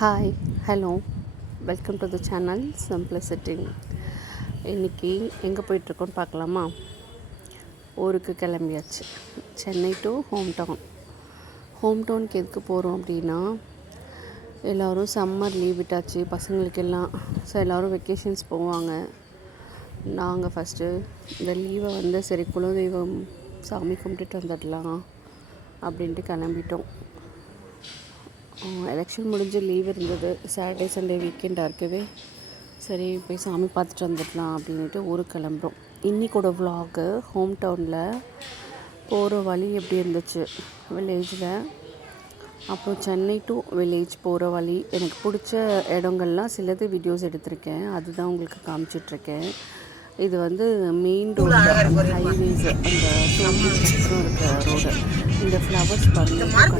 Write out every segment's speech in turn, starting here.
Hi, hello, welcome to the channel simplicity. இன்றைக்கி எங்கே போயிட்டுருக்கோன்னு பார்க்கலாமா? ஊருக்கு கிளம்பியாச்சு. சென்னை டு ஹோம் டவுனுக்கு எதுக்கு போகிறோம் அப்படின்னா, எல்லோரும் சம்மர் லீவ் விட்டாச்சு பசங்களுக்கெல்லாம். ஸோ எல்லோரும் வெக்கேஷன்ஸ் போவாங்க. நாங்கள் ஃபஸ்ட்டு இந்த லீவை வந்து சரி குலதெய்வம் சாமி கும்பிட்டுட்டு வந்துடலாம் அப்படின்ட்டு கிளம்பிட்டோம். எலெக்ஷன் முடிஞ்சு லீவ் இருந்தது, சாட்டர்டே சண்டே வீக்கெண்டாக இருக்கவே சரி போய் சாமி பார்த்துட்டு வந்துடலாம் அப்படின்ட்டு ஊருக்கு கிளம்புறோம். இன்றைக்கூட விலாகு ஹோம் டவுனில் போகிற வழி எப்படி இருந்துச்சு வில்லேஜில், அப்புறம் சென்னை டு வில்லேஜ் போகிற வழி, எனக்கு பிடிச்ச இடங்கள்லாம் சிலது வீடியோஸ் எடுத்திருக்கேன், அதுதான் உங்களுக்கு காமிச்சிட்ருக்கேன். இது வந்து மெயின் ரோடு, ஹைவேஸ், அந்த டோல்கேட் இருக்கிற ரோடு. இந்த ஃப்ளவர்ஸ் பாருங்கள், அது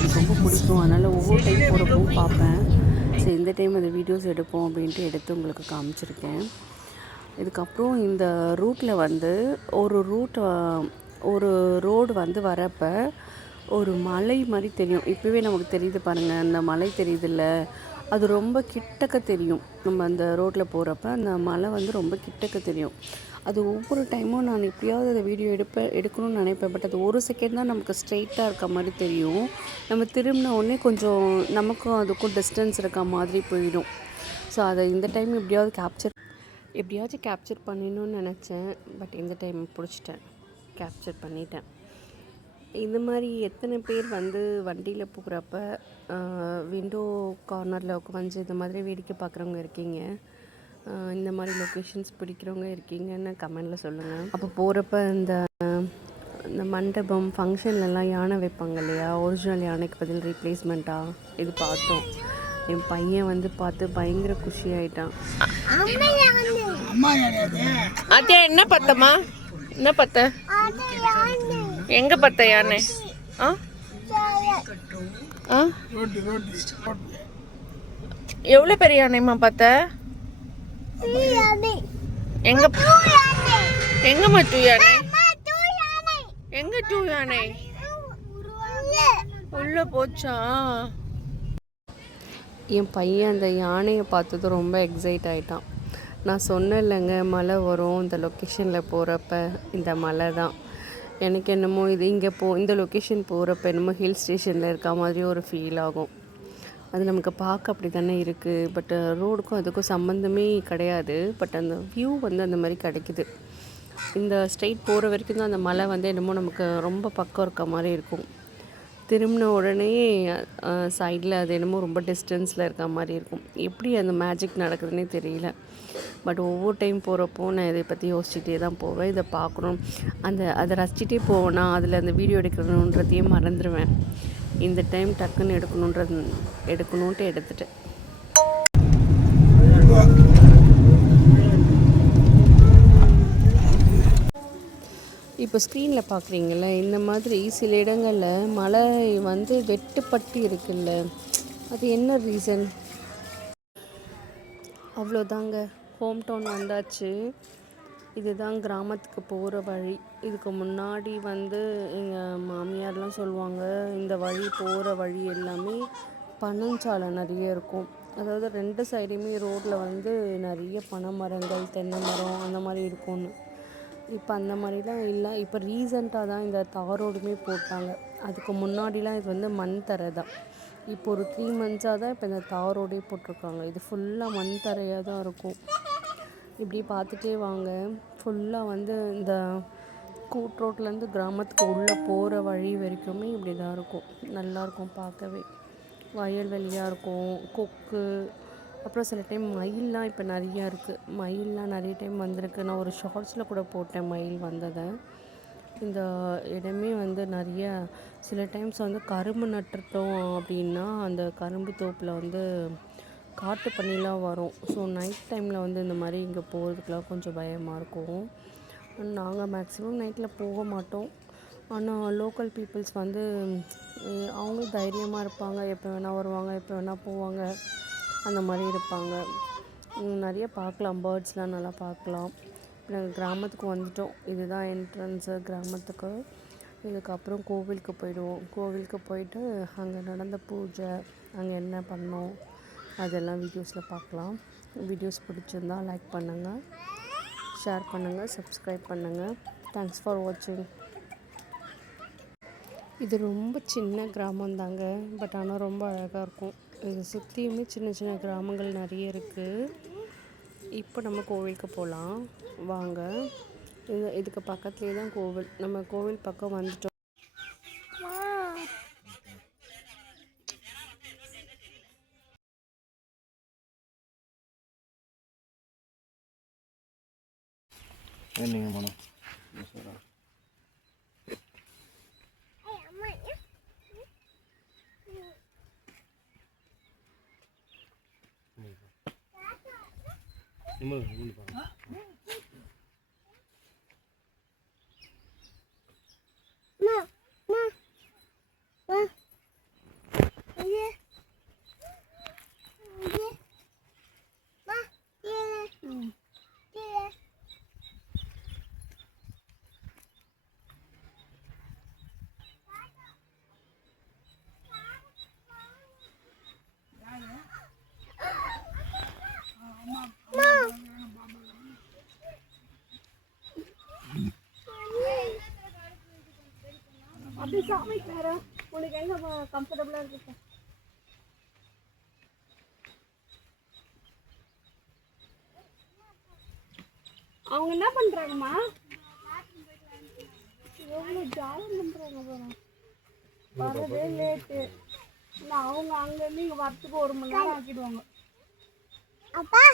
எனக்கு ரொம்ப பிடிக்கும். அதனால் ஒவ்வொரு டைம் போகிறப்பவும் பார்ப்பேன். சரி இந்த டைம் அந்த வீடியோஸ் எடுப்போம் அப்படின்ட்டு எடுத்து உங்களுக்கு காமிச்சிருக்கேன். இதுக்கப்புறம் இந்த ரூட்டில் வந்து ஒரு ரோடு வந்து வரப்போ ஒரு மலை மாதிரி தெரியும். இப்போவே நமக்கு தெரியுது பாருங்கள், அந்த மலை தெரியுதில்ல, அது ரொம்ப கிட்டக்க தெரியும். நம்ம அந்த ரோட்டில் போகிறப்ப அந்த மலை வந்து ரொம்ப கிட்டக்க தெரியும். அது ஒவ்வொரு டைமும் நான் எப்படியாவது அதை வீடியோ எடுக்கணும்னு நினைப்பேன். பட் அது ஒரு செகண்ட் தான் நமக்கு ஸ்ட்ரெயிட்டாக இருக்க மாதிரி தெரியும். நம்ம திரும்பின உடனே கொஞ்சம் நமக்கும் அதுக்கும் டிஸ்டன்ஸ் இருக்க மாதிரி போயிடும். ஸோ அதை இந்த டைம் எப்படியாச்சும் கேப்சர் பண்ணணும்னு நினச்சேன். பட் இந்த டைம் பிடிச்சிட்டேன், கேப்சர் பண்ணிட்டேன். இந்த மாதிரி எத்தனை பேர் வந்து வண்டியில் போகிறப்ப விண்டோ கார்னரில் உட்காந்து இந்த மாதிரி வேடிக்கை பார்க்குறவங்க இருக்கீங்க, இந்த மாதிரி லொக்கேஷன்ஸ் பிடிக்கிறவங்க இருக்கீங்கன்னு கமெண்டில் சொல்லுங்கள். அப்போ போகிறப்ப இந்த மண்டபம் ஃபங்க்ஷன்லலாம் யானை வைப்பாங்க இல்லையா, ஒரிஜினல் யானைக்கு பதில் ரீப்ளேஸ்மெண்ட்டாக இது பார்த்தோம். என் பையன் வந்து பார்த்து பயங்கர குஷி ஆகிட்டான். அதே என்ன பத்தம்மா, என்ன பத்த, எங்க பத்த யானை? எவ்வளோ பெரிய யானைமா பார்த்த? எங்கம்மா டூ யானை? எங்க டூ யானை? உள்ள போச்சா? என் பையன் அந்த யானையை பார்த்தது ரொம்ப எக்ஸைட் ஆகிட்டான். நான் சொன்னேன் இல்லைங்க, மழை வரும் இந்த லொக்கேஷனில் போகிறப்ப, இந்த மலை தான் எனக்கு என்னமோ இது இந்த லொக்கேஷன் போகிறப்ப என்னமோ ஹில் ஸ்டேஷனில் இருக்க மாதிரி ஒரு ஃபீல் ஆகும். அது நமக்கு பார்க்க அப்படி தானே இருக்குது. பட் ரோடுக்கும் அதுக்கும் சம்மந்தமே கிடையாது. பட் அந்த வியூ வந்து அந்த மாதிரி கிடைக்குது. இந்த ஸ்ட்ரெயிட் போகிற வரைக்கும் தான் அந்த மலை வந்து என்னமோ நமக்கு ரொம்ப பக்கம் இருக்க மாதிரி இருக்கும். திரும்பின உடனே சைடில் அது என்னமோ ரொம்ப டிஸ்டன்ஸில் இருக்க மாதிரி இருக்கும். எப்படி அந்த மேஜிக் நடக்குதுன்னே தெரியல. பட் ஒவ்வொரு டைம் போகிறப்போ நான் இதை பற்றி யோசிச்சுட்டே தான் போவேன். இதை பார்க்கணும், அதை ரசிச்சுட்டே போவேன்னா அதில் அந்த வீடியோ எடுக்கணுன்றதையே மறந்துடுவேன். இந்த டைம் டக்குன்னு எடுக்கணுன்ட்டு எடுத்துட்டேன். இப்போ ஸ்க்ரீனில் பார்க்குறீங்கள, இந்த மாதிரி சில இடங்களில் மழை வந்து வெட்டுப்பட்டு இருக்குல்ல, அது என்ன ரீசன்? அவ்வளோதாங்க, ஹோம் டவுன் வந்தாச்சு. இதுதான் கிராமத்துக்கு போகிற வழி. இதுக்கு முன்னாடி வந்து எங்கள் மாமியார்லாம் சொல்லுவாங்க, இந்த வழி போகிற வழி எல்லாமே பனஞ்சாலை நிறைய இருக்கும். அதாவது 2 சைடுமே ரோட்டில் வந்து நிறைய பனை மரங்கள், தென்னை மரம் அந்த மாதிரி இருக்கும்னு. இப்போ அந்த மாதிரிலாம் இல்லை. இப்போ ரீசெண்டாக தான் இந்த தார் ரோடுமே போட்டாங்க. அதுக்கு முன்னாடிலாம் இது வந்து மண் தரை தான். இப்போ ஒரு 3 months தான் இப்போ இந்த தார் ரோடே போட்டிருக்காங்க. இது ஃபுல்லாக மண் தரையாக தான் இருக்கும். இப்படி பார்த்துட்டே வாங்க, ஃபுல்லாக வந்து இந்த கூட்ரோட்லேருந்து கிராமத்துக்கு உள்ளே போகிற வழி வரைக்குமே இப்படி தான் இருக்கும். நல்லாயிருக்கும் பார்க்கவே. வயல்வெளியாக இருக்கும், கொக்கு, அப்புறம் சில டைம் மயிலெலாம் இப்போ நிறையா இருக்குது. மயிலெலாம் நிறைய டைம் வந்திருக்கு. நான் ஒரு ஷார்ட்ஸில் கூட போட்டேன் மயில் வந்ததை. இந்த இடமே வந்து நிறைய சில டைம்ஸ் வந்து கரும்பு நட்டுட்டோம் அப்படின்னா அந்த கரும்பு தோப்பில் வந்து காட்டு பண்ணிலாம் வரும். ஸோ நைட் டைமில் வந்து இந்த மாதிரி இங்கே போகிறதுக்குலாம் கொஞ்சம் பயமாக இருக்கும். நாங்கள் மேக்ஸிமம் நைட்டில் போக மாட்டோம். ஆனால் லோக்கல் பீப்புள்ஸ் வந்து அவங்களும் தைரியமாக இருப்பாங்க. எப்போ வேணால் வருவாங்க, எப்போ வேணால் போவாங்க, அந்த மாதிரி இருப்பாங்க. நிறைய பார்க்கலாம், பேர்ட்ஸ்லாம் நல்லா பார்க்கலாம். நாங்கள் கிராமத்துக்கு வந்துட்டோம். இதுதான் என்ட்ரன்ஸு கிராமத்துக்கு. இதுக்கப்புறம் கோவிலுக்கு போயிடுவோம். கோவிலுக்கு போயிட்டு அங்கே நடந்த பூஜை, அங்கே என்ன பண்ணோம் அதெல்லாம் வீடியோஸில் பார்க்கலாம். வீடியோஸ் பிடிச்சிருந்தா லைக் பண்ணுங்கள், ஷேர் பண்ணுங்கள், சப்ஸ்கிரைப் பண்ணுங்கள். தேங்க்ஸ் ஃபார் வாட்சிங். இது ரொம்ப சின்ன கிராமம் தாங்க, பட் ஆனால் ரொம்ப அழகாக இருக்கும். இது சுற்றியுமே சின்ன சின்ன கிராமங்கள் நிறைய இருக்குது. இப்போ நம்ம கோவிலுக்கு போகலாம் வாங்க. இதுக்கு பக்கத்துலேயே தான் கோவில். நம்ம கோவில் பக்கம் வந்துட்டோம். நீங்கள் போனோம் அப்படி சாமி வேற உனக்கு எங்க கம்ஃபர்டபுளா இருக்கு? அவங்க என்ன பண்றாங்கம்மா? எவ்வளோ ஜாலியாக பண்றாங்க பாருங்க. வரதே லேட்டு. இல்லை அவங்க அங்கேருந்து இங்கே வரத்துக்கு 1 மணி நேரம் ஆக்கிடுவாங்க. அப்பா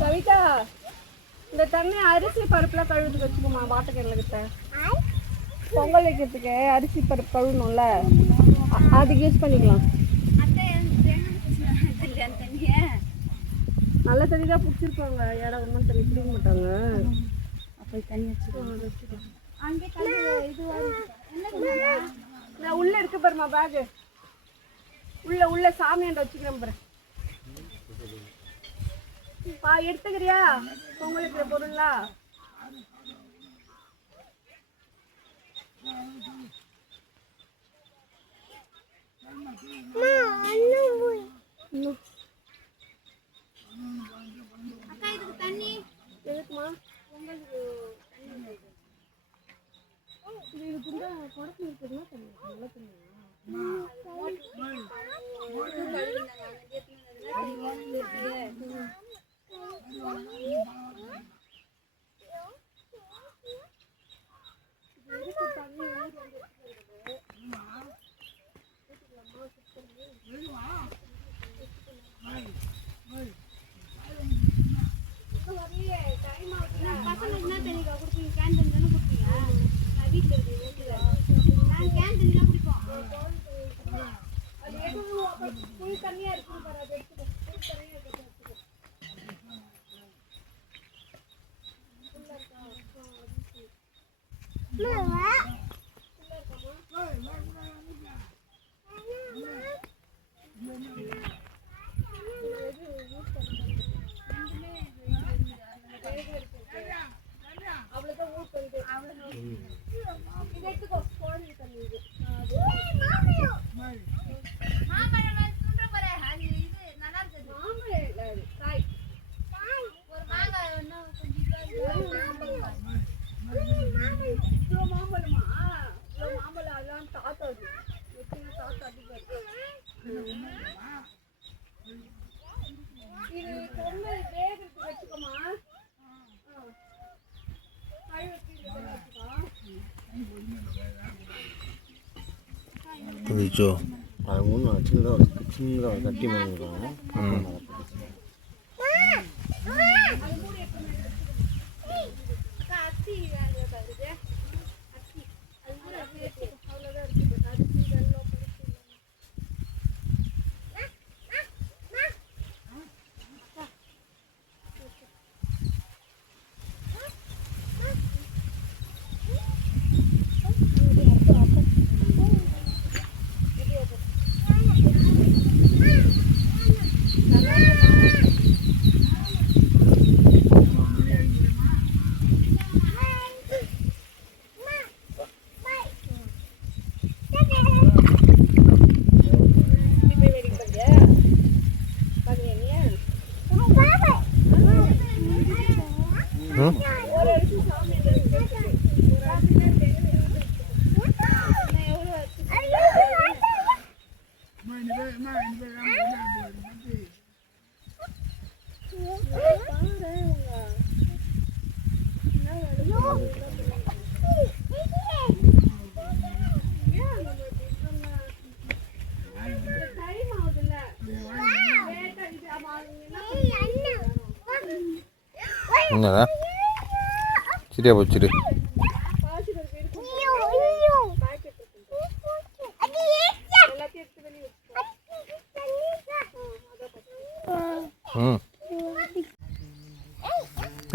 கவிதா, இந்த தண்ணி அரிசி பருப்புலாம் கழுவுறதுக்கு வச்சுக்கோமா. வாட்டக்கேனில் கிட்ட பொங்கல் வைக்கிறதுக்கு அரிசி பருப்பு கழுவணும்ல, அதுக்கு யூஸ் பண்ணிக்கலாம். நல்ல தண்ணி தான் பிடிச்சிருப்பாங்க. இடம் ஒன்றும் தண்ணி பிடிக்க மாட்டாங்க. அப்போ தண்ணி வச்சுருக்கோம். அங்கே நான் உள்ளே இருக்கு பாருமா பேகு. உள்ள சாமியாண்ட வச்சுக்கிறேன் பாரு. எடுத்துக்கிறியா பொங்கலுக்கு பொருளா? அக்கா இதுக்கு தண்ணி எதுக்குமா? பொங்கலுக்கு இதுக்குண்டா குடத்துல இருக்குதுன்னா தண்ணி நல்லா தண்ணி. பசங்களுக்கு என்ன தண்ணி கொடுப்பீங்க? கேன் தண்ணி தானே கொடுப்பீங்க? நான் வீட்டில் இருக்கு நான் கேன் தண்ணி தான் குடிப்போம். அது எதுவும் புல் தண்ணியாக இருக்கும் பாரு, அதை எடுத்துக்கோ. புல் தண்ணியாக இருக்கிறத எடுத்துக்கோ. அவ்வளோதான் ஊர் வந்து இதை எடுத்துக்கோ. கோழி தண்ணி இது. கொஞ்சோ அது ஒன்று சின்னதாக கட்டி மேலே அவ்வளோதான் இருக்கு. என்னடா சரியா போச்சுரு. ம்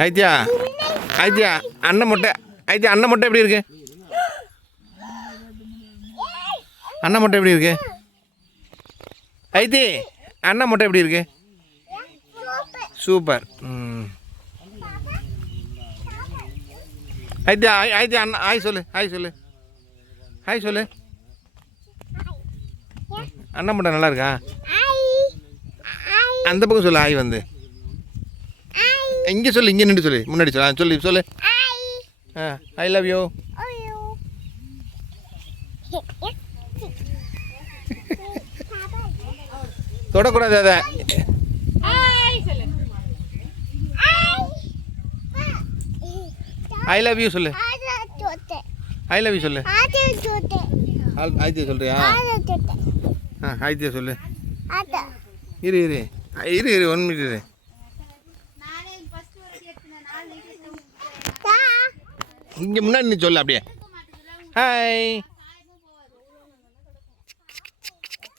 ஐத்தியா ஐத்தியா அண்ணன் முட்டை ஐத்தியா அண்ணன் முட்டை எப்படி இருக்கு? அண்ணன் முட்டை எப்படி இருக்கு? ஐத்தி அண்ணன் முட்டை எப்படி இருக்கு? சூப்பர். ம் ஐத்தியா ஐத்தியா அண்ணா ஹாய் சொல்லு ஹாய் சொல்லு ஹாய் சொல்லு. அண்ணன் முட்டை நல்லா இருக்கா? அந்த பக்கம் சொல்லு ஹாய் வந்து இங்கே சொல்லு, இங்கே நின்று சொல்லு, முன்னாடி சொல்லு சொல்லு சொல்லு. I love you. தொடக்கூடாது அதை. ஐ லவ் யூ சொல்லு. ஐ லவ் யூ சொல்லு. ஆய்த்தியா சொல்றியா? ஆய்த்தியா சொல்லு. இரு இரு இரு இரு 1 மினிட் இரு. இங்கே முன்னாடி நீ சொல்லு அப்படியே. ஹாய்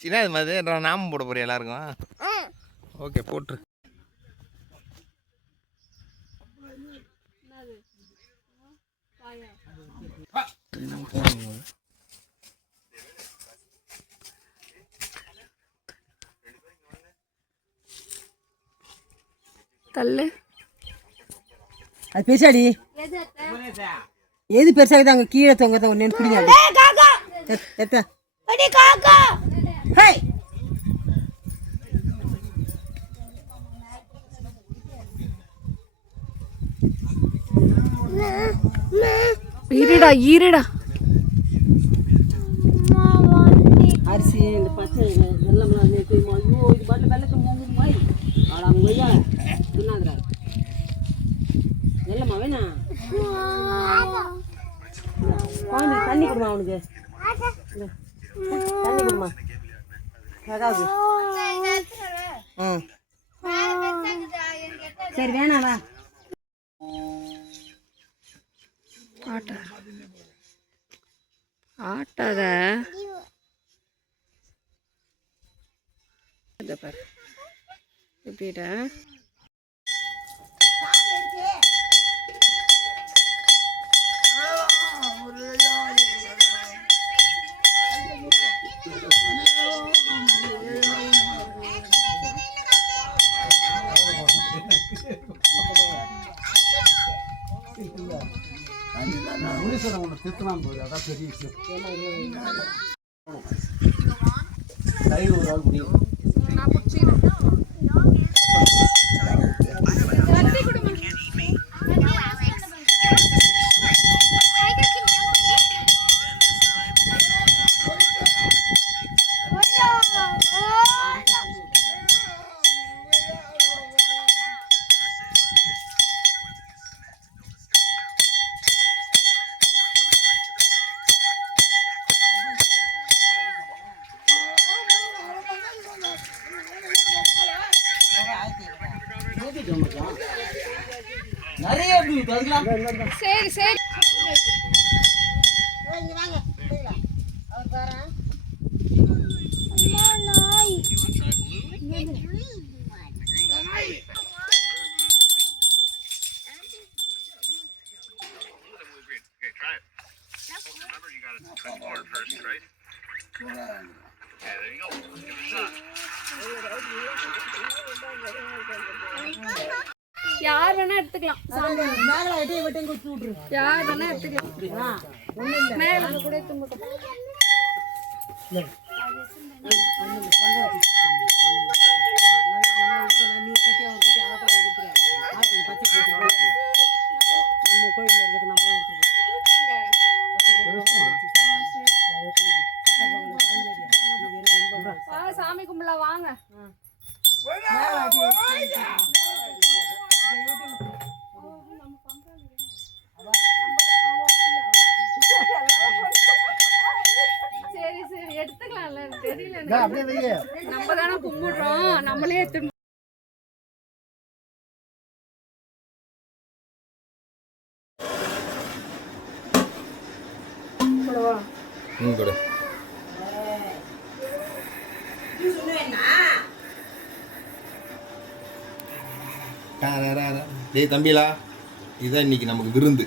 என்ன இது மாதிரி நாமம் போட போறியா எல்லாருக்கும்? ஓகே போட்டுரு. தள்ளு. அது பெருசாடி எது பெருசாகுது அங்கே கீழே தொங்க ஒன்று பிடிங்க. எத்த ஹே இருடா இருடா. அரிசி இந்த பச்சை வெள்ளம்லாம் நேற்று ஐயோ இது பாட்டில் வெள்ளத்தை மூங்குது மாதிரி ஆடாமையா சொன்னாங்க வெள்ளம்மா வேணா தண்ணி கொடுமா அவனுக்கு தண்ணி கொடுமா அதாவது சரி வேணாவா ஆட்டாத பாரு எப்படிடா. அதான் பெரிய விஷயம். நிறைய சரி சரி யார் வேணா எடுத்துக்கலாம். யார் வேணா எடுத்துக்கலாம். மேல கூட சாமி கும்பல வாங்க. சரி சரி எடுத்துக்கலாம்ல தெரியல அப்படியே வையே. நம்ம தானே கும்பிடுறோம் நம்மளே எடுத்து கொடு. டேய் தம்பிலா, இதுதான் இன்னைக்கு நமக்கு விருந்து.